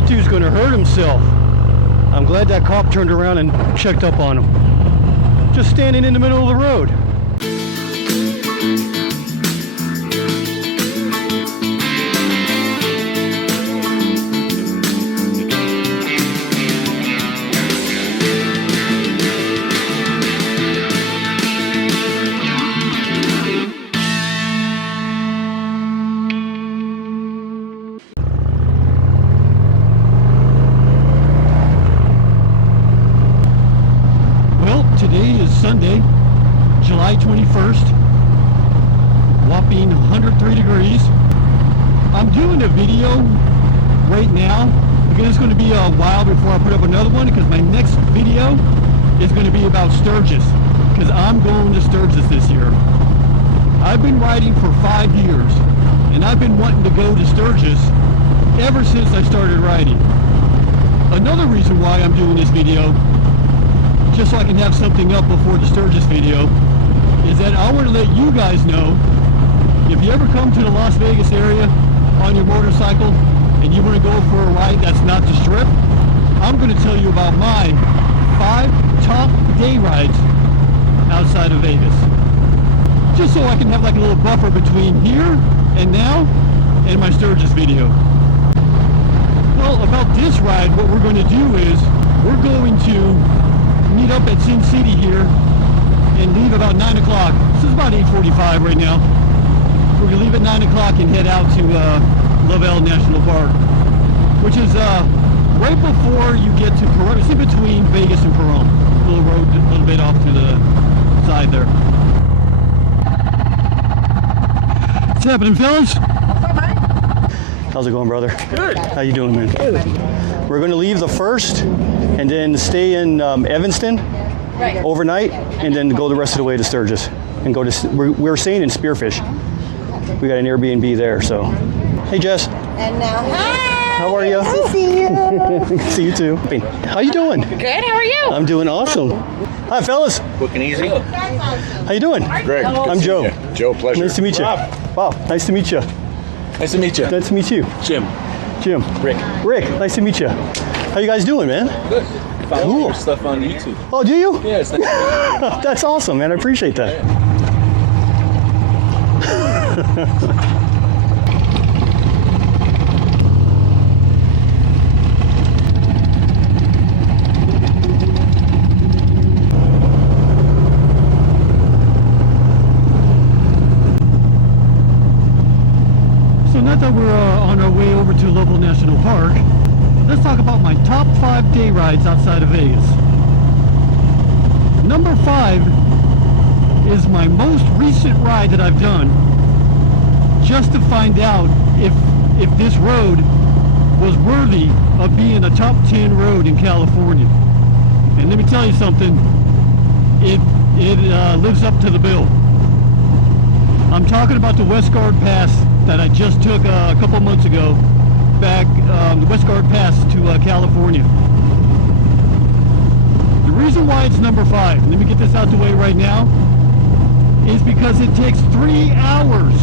That dude's gonna hurt himself. I'm glad that cop turned around and checked up on him. Just standing in the middle of the road. Today is Sunday, July 21st, whopping 103 degrees. I'm doing a video right now because it's going to be a while before I put up another one, because my next video is going to be about Sturgis, because I'm going to Sturgis this year. I've been riding for 5 years, and I've been wanting to go to Sturgis ever since I started riding. Another reason why I'm doing this video, just so I can have something up before the Sturgis video, is that I want to let you guys know, if you ever come to the Las Vegas area on your motorcycle and you want to go for a ride that's not the Strip, I'm going to tell you about my 5 top day rides outside of Vegas. Just so I can have like a little buffer between here and now and my Sturgis video. Well, about this ride, what we're going to do is we're going to meet up at Sin City here and leave about 9 o'clock. This is about 8:45 right now. We're going to leave at 9 o'clock and head out to Lovell National Park, which is right before you get to Perone. It's in between Vegas and Perone. A little road, a little bit off to the side there. What's happening, fellas? What's up, man? How's it going, brother? Good. How you doing, man? Good. We're going to leave the 1st and then stay in Evanston overnight, and then go the rest of the way to Sturgis and go to. We're staying in Spearfish. We got an Airbnb there, so. Hey, Jess. And now, hi. How are you? Nice to see you. See you too. How you doing? Good. How are you? I'm doing awesome. Hi, fellas. Quick and easy. How you doing? Greg. I'm Joe. Yeah. Joe, pleasure. Nice to meet you. Rob. Wow, nice to meet you. Nice to meet you. Nice to meet you. Jim. Jim. Rick. Rick, nice to meet you. How you guys doing, man? Good. Follow Cool. your stuff on YouTube. Oh, do you? Yeah, it's nice. That's awesome, man. I appreciate that. So now that we're on our way over to Lovell National Park, let's talk about my top 5 day rides outside of Vegas. Number 5 is my most recent ride that I've done, just to find out if this road was worthy of being a top 10 road in California. And let me tell you something, it lives up to the bill. I'm talking about the Westgard Pass that I just took a couple months ago, back the Westgard Pass to California. The reason why it's number 5, let me get this out the way right now, is because it takes 3 hours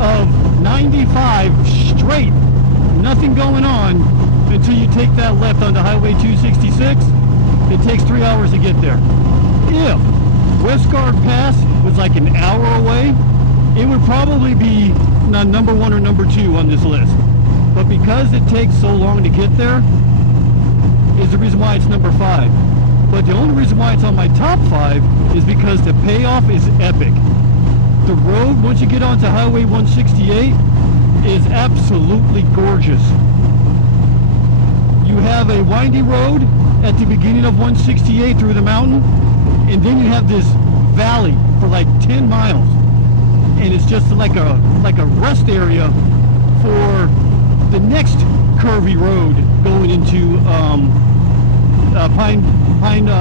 of 95 straight, nothing going on, until you take that left onto Highway 266. It takes 3 hours to get there. If Westgard Pass was like an hour away, it would probably be number 1 or number 2 on this list. But because it takes so long to get there, is the reason why it's number 5. But the only reason why it's on my top 5 is because the payoff is epic. The road, once you get onto Highway 168, is absolutely gorgeous. You have a windy road at the beginning of 168 through the mountain, and then you have this valley for like 10 miles. And it's just like a rest area for the next curvy road going into Pine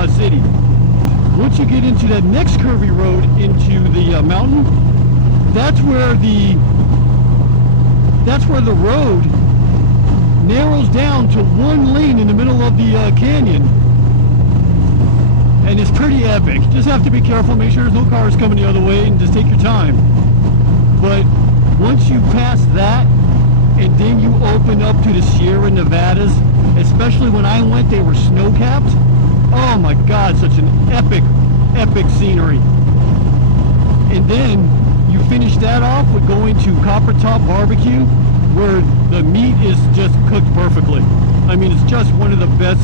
City. Once you get into that next curvy road into the mountain, that's where the road narrows down to 1 lane in the middle of the canyon, and it's pretty epic. Just have to be careful, make sure there's no cars coming the other way, and just take your time. But once you pass that, and then you open up to the Sierra Nevadas. Especially when I went, they were snow-capped. Oh my God, such an epic scenery. And then you finish that off with going to Copper Top Barbecue, where the meat is just cooked perfectly. I mean, it's just one of the best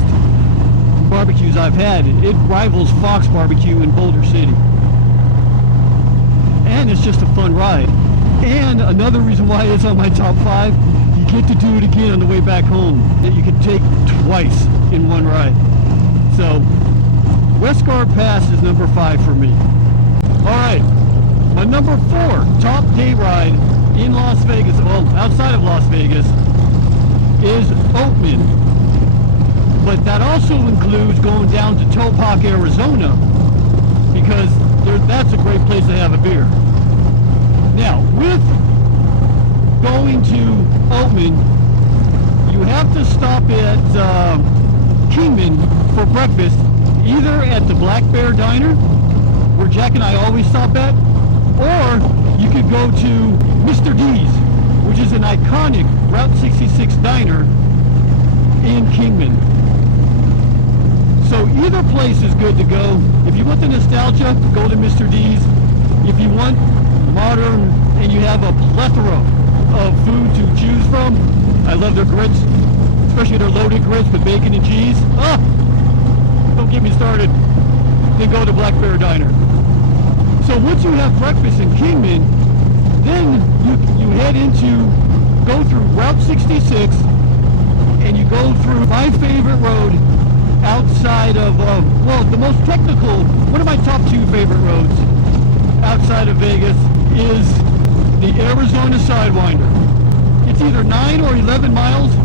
barbecues I've had. It rivals Fox Barbecue in Boulder City. And it's just a fun ride. And another reason why it's on my top 5, you get to do it again on the way back home, that you can take twice in one ride. So Westgard Pass is number 5 for me. All right, my number 4 top day ride in Las Vegas, well, outside of Las Vegas, is Oatman. But that also includes going down to Topock, Arizona, because that's a great place to have a beer. Now, with going to Oatman, you have to stop at Kingman for breakfast, either at the Black Bear Diner, where Jack and I always stop at, or you could go to Mr. D's, which is an iconic Route 66 diner in Kingman. So either place is good to go. If you want the nostalgia, go to Mr. D's. If you want modern and you have a plethora of food to choose from, I love their grits, especially their loaded grits with bacon and cheese. Ah, don't get me started. Then go to Black Bear Diner. So once you have breakfast in Kingman, then you head go through Route 66, and you go through my favorite road outside of, well, the most technical, one of my top 2 favorite roads outside of Vegas is the Arizona Sidewinder. It's either 9 or 11 miles,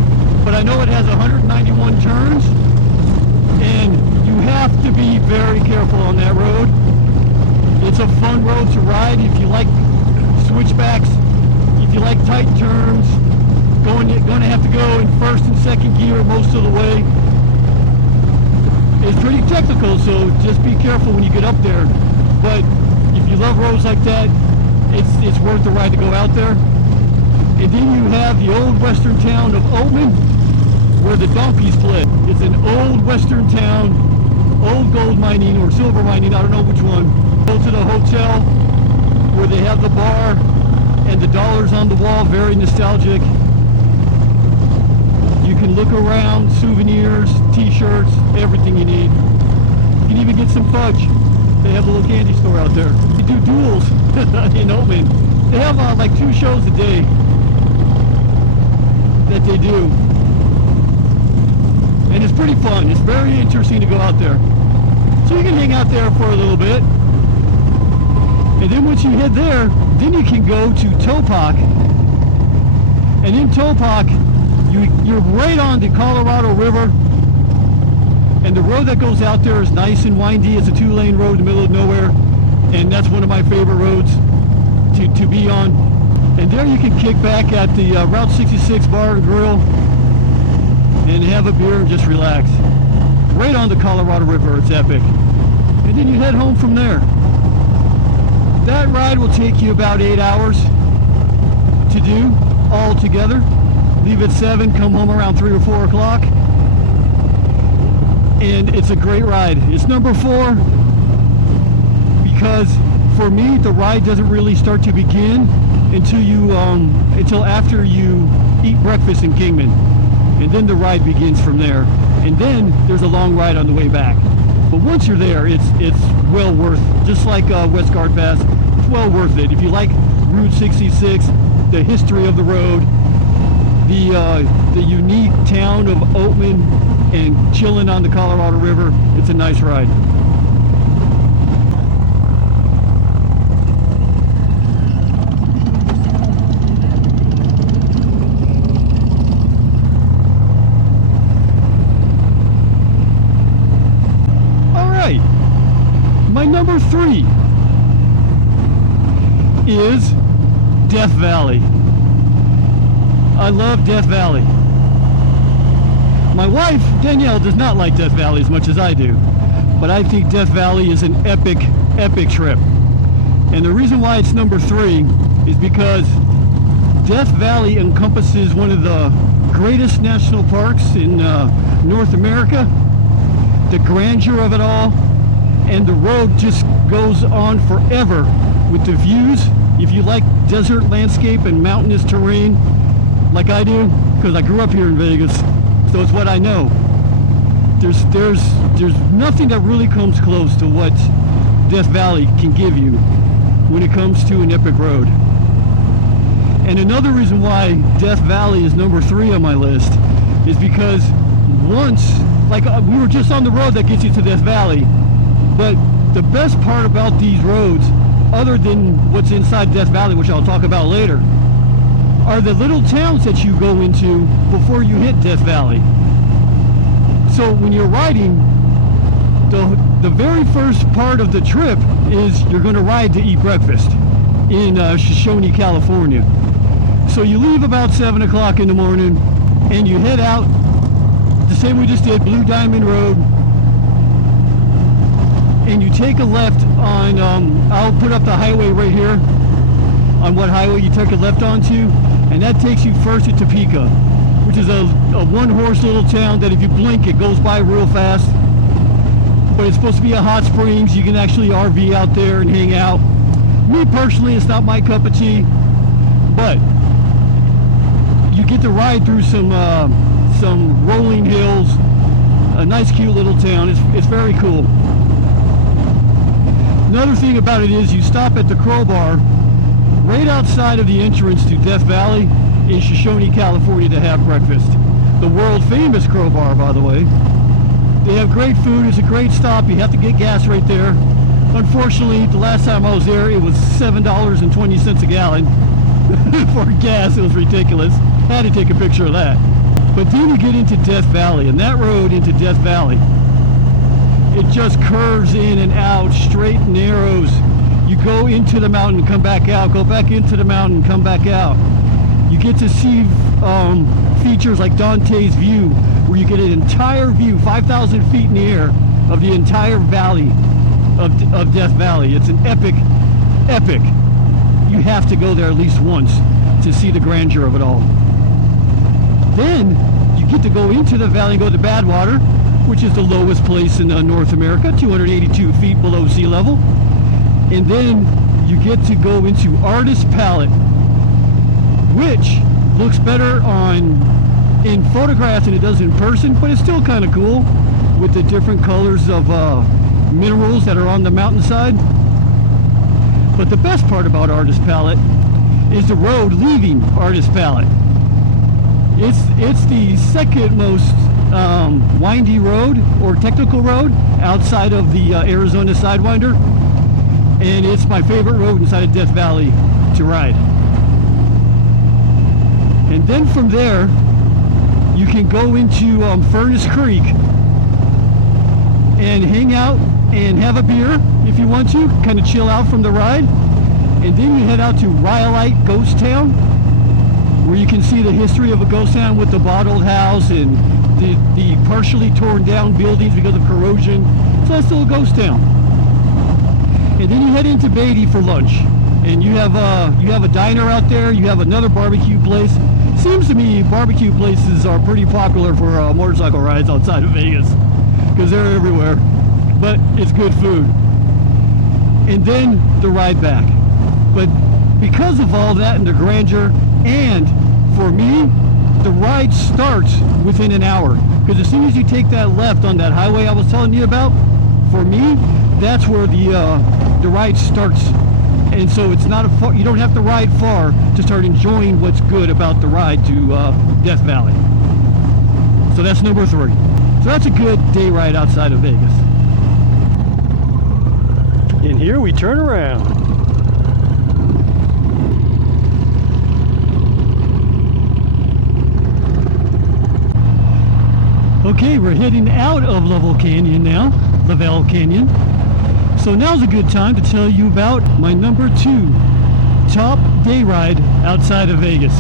but I know it has 191 turns, and you have to be very careful on that road. It's a fun road to ride if you like switchbacks, if you like tight turns, going to have to go in first and second gear most of the way. It's pretty technical, so just be careful when you get up there. But if you love roads like that, it's worth the ride to go out there. And then you have the old western town of Oatman, where the donkeys fled. It's an old western town, old gold mining or silver mining, I don't know which one. Go to the hotel where they have the bar and the dollars on the wall, very nostalgic. You can look around, souvenirs, t-shirts, everything you need. You can even get some fudge. They have a little candy store out there. You do duels in Oatman. They have like 2 shows a day that they do. And it's pretty fun. It's very interesting to go out there. So you can hang out there for a little bit. And then once you head there, then you can go to Topock. And in Topock, you're right on the Colorado River. And the road that goes out there is nice and windy. It's a 2-lane road in the middle of nowhere. And that's one of my favorite roads to be on. And there you can kick back at the Route 66 Bar and Grill and have a beer and just relax. Right on the Colorado River, it's epic. And then you head home from there. That ride will take you about 8 hours to do all together. Leave at 7, come home around 3 or 4 o'clock. And it's a great ride. It's number 4 because for me, the ride doesn't really start to begin until after you eat breakfast in Kingman. And then the ride begins from there. And then there's a long ride on the way back. But once you're there, it's well worth, just like Westgard Pass, it's well worth it. If you like Route 66, the history of the road, the unique town of Oatman, and chilling on the Colorado River, it's a nice ride. My number 3 is Death Valley. I love Death Valley. My wife, Danielle, does not like Death Valley as much as I do, but I think Death Valley is an epic trip. And the reason why it's number 3 is because Death Valley encompasses one of the greatest national parks in North America. The grandeur of it all, and the road just goes on forever with the views. If you like desert landscape and mountainous terrain like I do, because I grew up here in Vegas, so it's what I know. There's nothing that really comes close to what Death Valley can give you when it comes to an epic road. And another reason why Death Valley is number 3 on my list is because once, like we were just on the road that gets you to Death Valley, but the best part about these roads, other than what's inside Death Valley, which I'll talk about later, are the little towns that you go into before you hit Death Valley. So when you're riding, the very first part of the trip is you're going to ride to eat breakfast in Shoshone, California. So you leave about 7 o'clock in the morning and you head out the same we just did, Blue Diamond Road, and you take a left on, I'll put up the highway right here, on what highway you take a left onto, and that takes you first to Topeka, which is a one-horse little town that if you blink it goes by real fast. But it's supposed to be a hot springs. You can actually RV out there and hang out. Me personally, it's not my cup of tea, but you get to ride through some rolling hills, a nice cute little town. It's very cool. Another thing about it is you stop at the Crowbar right outside of the entrance to Death Valley in Shoshone, California to have breakfast. The world famous Crowbar, by the way. They have great food. It's a great stop. You have to get gas right there. Unfortunately, the last time I was there, it was $7.20 a gallon for gas. It was ridiculous. I had to take a picture of that. But then you get into Death Valley, and that road into Death Valley, it just curves in and out, straight narrows. You go into the mountain, come back out, go back into the mountain, come back out. You get to see features like Dante's View, where you get an entire view, 5,000 feet in the air, of the entire valley of Death Valley. It's an epic. You have to go there at least once to see the grandeur of it all. Then you get to go into the valley and go to Badwater, which is the lowest place in North America, 282 feet below sea level. And then you get to go into Artist Palette, which looks better in photographs than it does in person, but it's still kind of cool with the different colors of minerals that are on the mountainside. But the best part about Artist Palette is the road leaving Artist Palette. It's the second most windy road or technical road outside of the Arizona Sidewinder, and it's my favorite road inside of Death Valley to ride. And then from there you can go into Furnace Creek and hang out and have a beer if you want to, kind of chill out from the ride. And then you head out to Rhyolite Ghost Town, where you can see the history of a ghost town with the bottled house and the partially torn down buildings because of corrosion. So that's still a ghost town. And then you head into Beatty for lunch, and you have a diner out there. You have another barbecue place. Seems to me barbecue places are pretty popular for motorcycle rides outside of Vegas because they're everywhere, but it's good food. And then the ride back. But because of all that and the grandeur, and for me, the ride starts within an hour, because as soon as you take that left on that highway I was telling you about, for me, that's where the ride starts. And so it's not you don't have to ride far to start enjoying what's good about the ride to Death Valley. So that's number 3. So that's a good day ride outside of Vegas. And here we turn around. Okay, we're heading out of Lavelle Canyon now, Lavelle Canyon. So now's a good time to tell you about my number 2 top day ride outside of Vegas.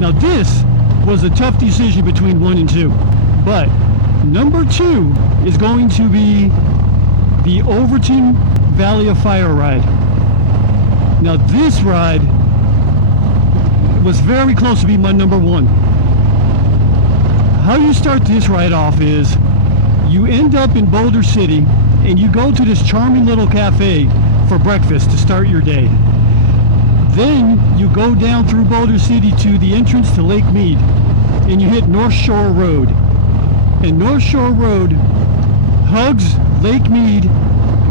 Now this was a tough decision between 1 and 2, but number 2 is going to be the Overton Valley of Fire ride. Now this ride was very close to being my number 1. how you start this ride off is you end up in Boulder City and you go to this charming little cafe for breakfast to start your day. Then you go down through Boulder City to the entrance to Lake Mead and you hit North Shore Road. And North Shore Road hugs Lake Mead,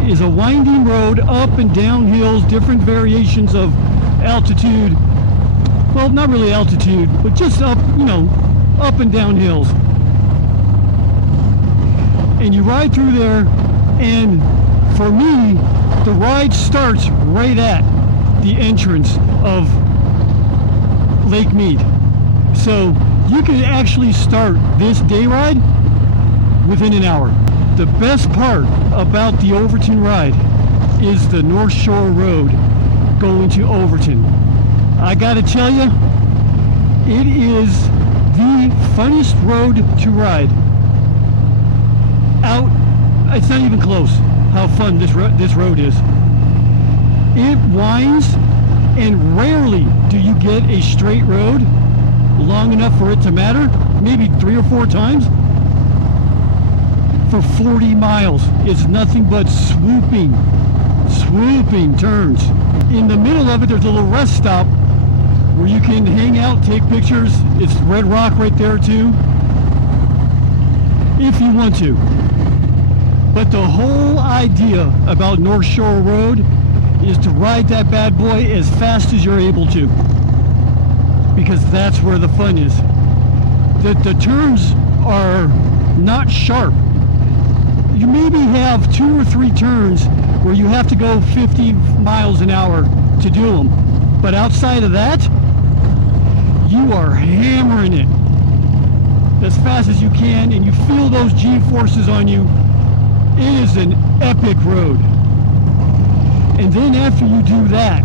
is a winding road up and down hills, different variations of altitude. Well, not really altitude, but just up, you know, up and down hills. And you ride through there, and for me, the ride starts right at the entrance of Lake Mead. So you can actually start this day ride within an hour. The best part about the Overton ride is the North Shore Road going to Overton. I gotta tell you, it is the funnest road to ride. Out, it's not even close how fun this road is. It winds, and rarely do you get a straight road long enough for it to matter, maybe 3 or 4 times. For 40 miles, it's nothing but swooping turns. In the middle of it, there's a little rest stop where you can hang out, take pictures. It's Red Rock right there too, if you want to. But the whole idea about North Shore Road is to ride that bad boy as fast as you're able to, because that's where the fun is. The turns are not sharp. You maybe have 2 or 3 turns where you have to go 50 miles an hour to do them. But outside of that, you are hammering it as fast as you can, and you feel those G-forces on you. It is an epic road. And then after you do that,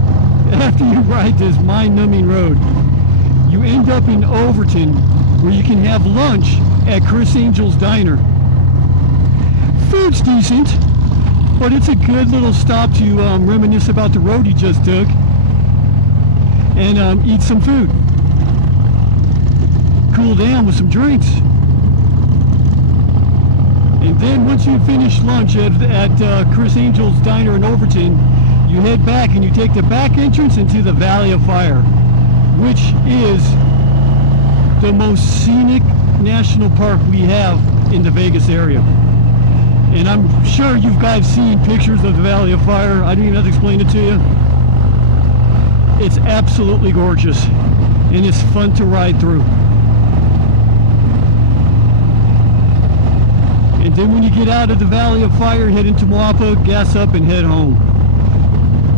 after you ride this mind-numbing road, you end up in Overton where you can have lunch at Chris Angel's Diner. Food's decent, but it's a good little stop to reminisce about the road you just took and eat some food. Cool down with some drinks. And then once you finish lunch at Chris Angel's Diner in Overton, you head back and you take the back entrance into the Valley of Fire, which is the most scenic national park we have in the Vegas area. And I'm sure you guys seen pictures of the Valley of Fire. I don't even have to explain it to you. It's absolutely gorgeous, and it's fun to ride through. And then when you get out of the Valley of Fire, head into Moapa, gas up, and head home.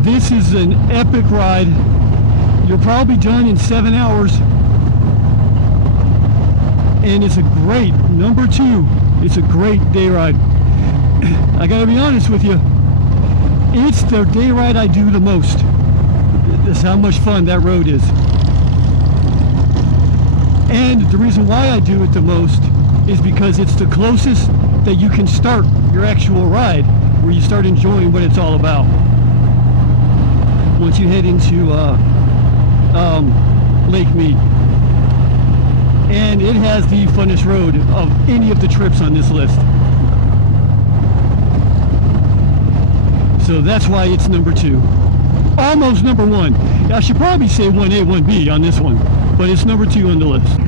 This is an epic ride. You're probably done in 7 hours. And it's a great, number 2, it's a great day ride. I gotta be honest with you, it's the day ride I do the most. That's how much fun that road is. And the reason why I do it the most is because it's the closest that you can start your actual ride, where you start enjoying what it's all about. Once you head into Lake Mead. And it has the funnest road of any of the trips on this list. So that's why it's number 2. Almost number 1. I should probably say 1A, 1B on this one, but it's number 2 on the list.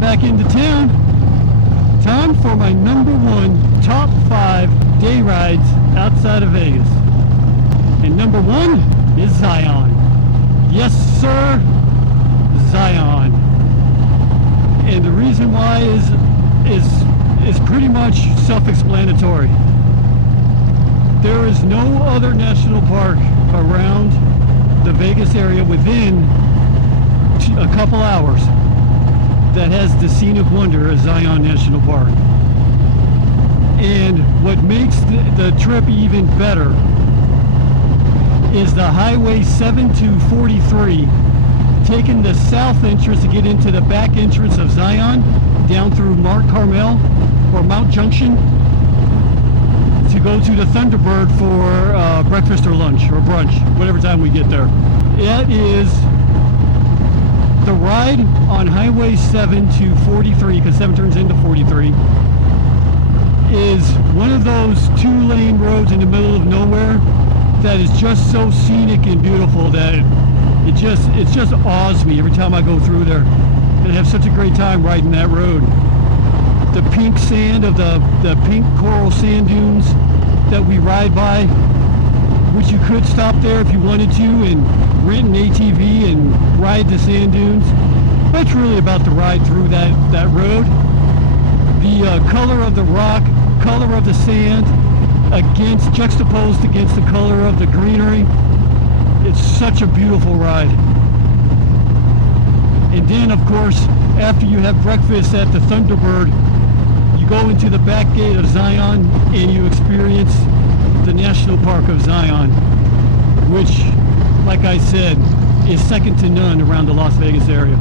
Back into town. Time for my number 1 top 5 day rides outside of Vegas. And number 1 is Zion. Yes, sir, Zion. And the reason why is pretty much self-explanatory. There is no other national park around the Vegas area within a couple hours that has the scenic wonder of Zion National Park. And what makes the trip even better is the Highway 7 to 43, taking the south entrance to get into the back entrance of Zion, down through Mount Carmel or Mount Junction, to go to the Thunderbird for breakfast or lunch or brunch, whatever time we get there. It is the ride on Highway 7 to 43, because 7 turns into 43, is one of those 2-lane roads in the middle of nowhere that is just so scenic and beautiful that it just awes me every time I go through there. And I have such a great time riding that road. The pink sand of the pink coral sand dunes that we ride by, which you could stop there if you wanted to and rent an ATV and ride the sand dunes. But it's really about the ride through that road. The color of the rock, color of the sand, juxtaposed against the color of the greenery. It's such a beautiful ride. And then, of course, after you have breakfast at the Thunderbird, you go into the back gate of Zion and you experience the National Park of Zion, which, like I said, is second to none around the Las Vegas area.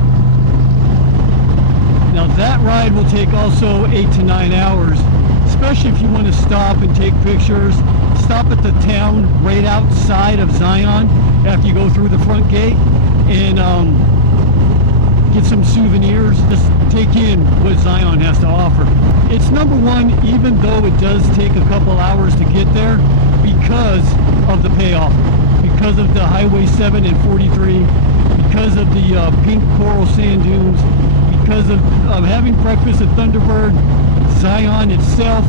Now that ride will take also 8 to 9 hours, especially if you want to stop and take pictures. Stop at the town right outside of Zion after you go through the front gate and get some souvenirs. Just take in what Zion has to offer. It's number one, even though it does take a couple hours to get there, because of the payoff, because of the Highway 7 and 43, because of the pink coral sand dunes, because of having breakfast at Thunderbird, Zion itself.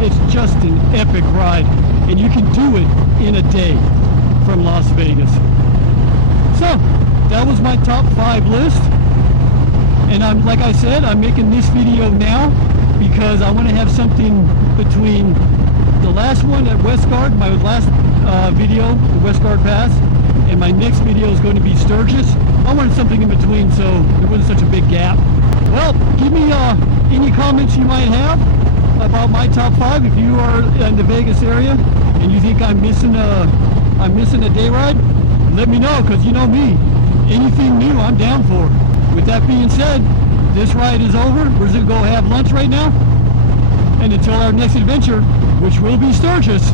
It's just an epic ride, and you can do it in a day from Las Vegas. So that was my top 5 list, and like I said, I'm making this video now because I want to have something between the last one at Westgard, my last video, the Westgard Pass, and my next video is going to be Sturgis. I wanted something in between so there wasn't such a big gap. Well, give me any comments you might have about my top 5. If you are in the Vegas area and you think I'm missing a day ride, let me know, because you know me, anything new I'm down for. With that being said, this ride is over. We're just gonna go have lunch right now, and until our next adventure, which will be Sturgis,